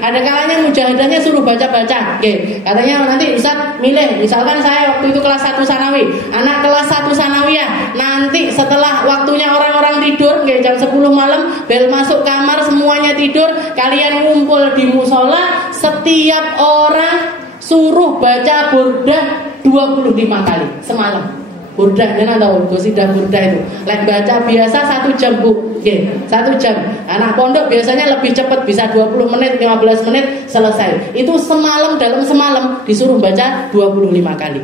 Ada kalanya mujahadahnya suruh baca-baca. Katanya nanti Ustaz milih. Misalkan saya waktu itu kelas 1 Sanawi, anak kelas 1 Sanawiyah. Nanti setelah waktunya orang-orang tidur, jam 10 malam, bel masuk kamar semuanya tidur, kalian ngumpul di musola, setiap orang suruh baca burdah 25 kali semalam. Burdah, jangan tahu qasidah burdah itu. Lek baca biasa 1 jam Bu. 1 jam. Anak pondok biasanya lebih cepat, bisa 20 menit, 15 menit selesai. Itu semalam, dalam semalam disuruh baca 25 kali.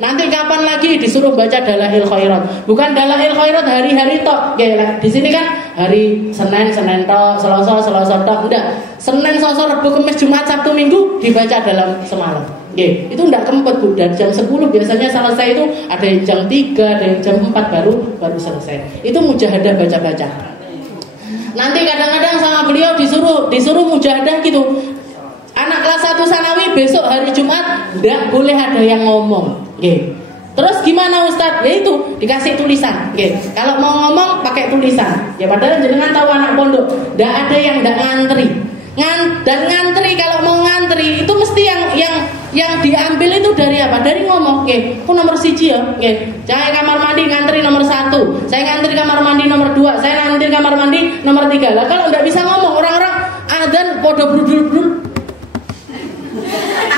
Nanti kapan lagi disuruh baca Dalail Khairat? Bukan Dalail Khairat hari-hari tok. Di sini kan hari Senin tok, Selasa tok. Enggak. Senin, Selasa, Rabu, Kamis, Jumat, Sabtu, Minggu dibaca dalam semalam. Itu enggak kempet Bu. Dan jam 10 biasanya selesai itu, ada yang jam 3, ada yang jam 4 baru selesai. Itu mujahadah baca-baca. Nanti kadang-kadang sama beliau disuruh mujahadah gitu. Anak kelas 1 Sanawi besok hari Jumat enggak boleh ada yang ngomong. Terus gimana Ustadz? Ya itu dikasih tulisan. Kalau mau ngomong pakai tulisan. Ya padahal jenengan tahu anak pondok, enggak ada yang enggak ngantri. Dan ngantri, kalau mau ngantri itu mesti yang diambil itu dari apa? Dari ngomong. Aku nomor 1 ya. Saya kamar mandi ngantri nomor 1. Saya ngantri kamar mandi nomor 2. Saya ngantri kamar mandi nomor 3. Lah kalau enggak bisa ngomong, orang-orang adzan podo brudul-brudul.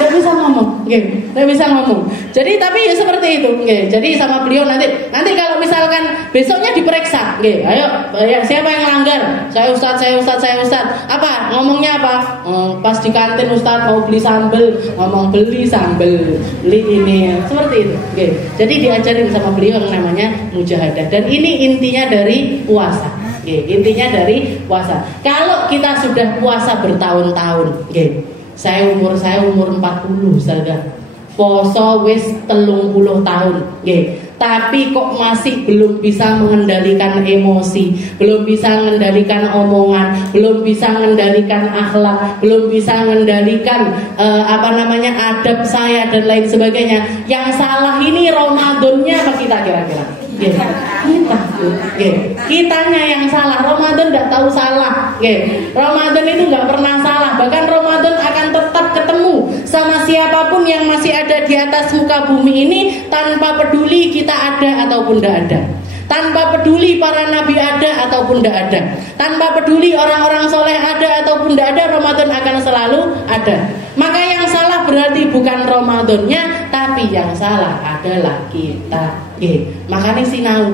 Nggak bisa ngomong. Jadi tapi ya seperti itu. Jadi sama beliau nanti kalau misalkan besoknya diperiksa, ayo ya, siapa yang melanggar? Saya Ustaz. Apa? Ngomongnya apa? Pas di kantin Ustaz mau beli sambel, ngomong beli sambel, beli ini, seperti itu. Jadi diajarin sama beliau yang namanya mujahadah. Dan ini intinya dari puasa. Intinya dari puasa. Kalau kita sudah puasa bertahun-tahun, saya umur 40 saja. Poso wis 30 tahun. Tapi kok masih belum bisa mengendalikan emosi, belum bisa mengendalikan omongan, belum bisa mengendalikan akhlak, belum bisa mengendalikan adab saya dan lain sebagainya. Yang salah ini Ramadannya apa kita kira-kira? Kitanya yang salah. Ramadan tidak tahu salah. Ramadan itu nggak pernah salah. Bahkan Ramadan akan tetap ketemu sama siapapun yang masih ada di atas muka bumi ini, tanpa peduli kita ada ataupun tidak ada, tanpa peduli para nabi ada ataupun tidak ada, tanpa peduli orang-orang soleh ada ataupun tidak ada, Ramadan akan selalu ada. Maka yang salah berarti bukan Ramadannya, tapi yang salah adalah kita. Makanya sinau,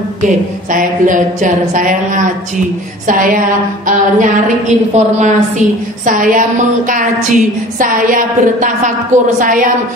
saya belajar, saya ngaji, saya nyari informasi, saya mengkaji, saya bertafakur, saya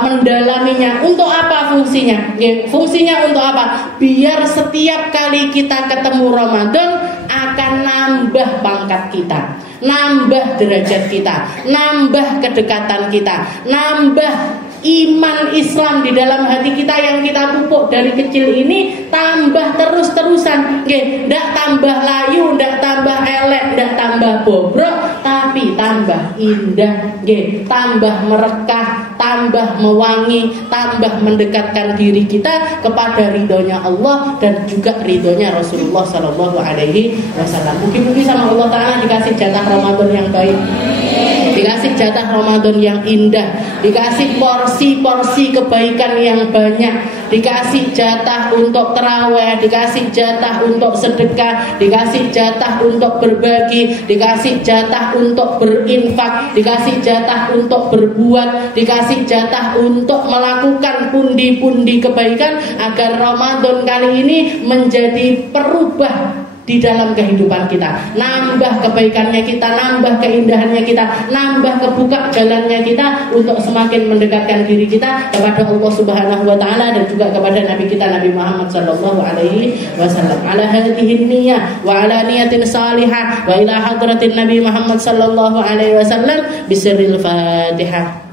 mendalaminya. Untuk apa fungsinya? Fungsinya untuk apa? Biar setiap kali kita ketemu Ramadan akan nambah pangkat kita, nambah derajat kita, nambah kedekatan kita, nambah iman Islam di dalam hati kita yang kita pupuk dari kecil ini, tambah terus-terusan. Ndak tambah layu, ndak tambah elek, ndak tambah bobrok, tapi tambah indah, tambah merekah, tambah mewangi, tambah mendekatkan diri kita kepada ridhonya Allah dan juga ridhonya Rasulullah Sallallahu Alaihi Wasallam. Mungkin sama Allah Taala dikasih jatah Ramadan yang baik, dikasih jatah Ramadan yang indah, dikasih porsi-porsi kebaikan yang banyak, dikasih jatah untuk tarawih, dikasih jatah untuk sedekah, dikasih jatah untuk berbagi, dikasih jatah untuk berinfak, dikasih jatah untuk berbuat, dikasih jatah untuk melakukan pundi-pundi kebaikan, agar Ramadan kali ini menjadi perubah di dalam kehidupan kita, nambah kebaikannya kita, nambah keindahannya kita, nambah kebuka jalannya kita untuk semakin mendekatkan diri kita kepada Allah Subhanahu wa taala dan juga kepada Nabi kita Nabi Muhammad sallallahu alaihi wasallam. Ala hadhihi niyyah wa ala niyatin salihah wa ila hadratin Nabi Muhammad sallallahu alaihi wasallam bisirril Fatihah.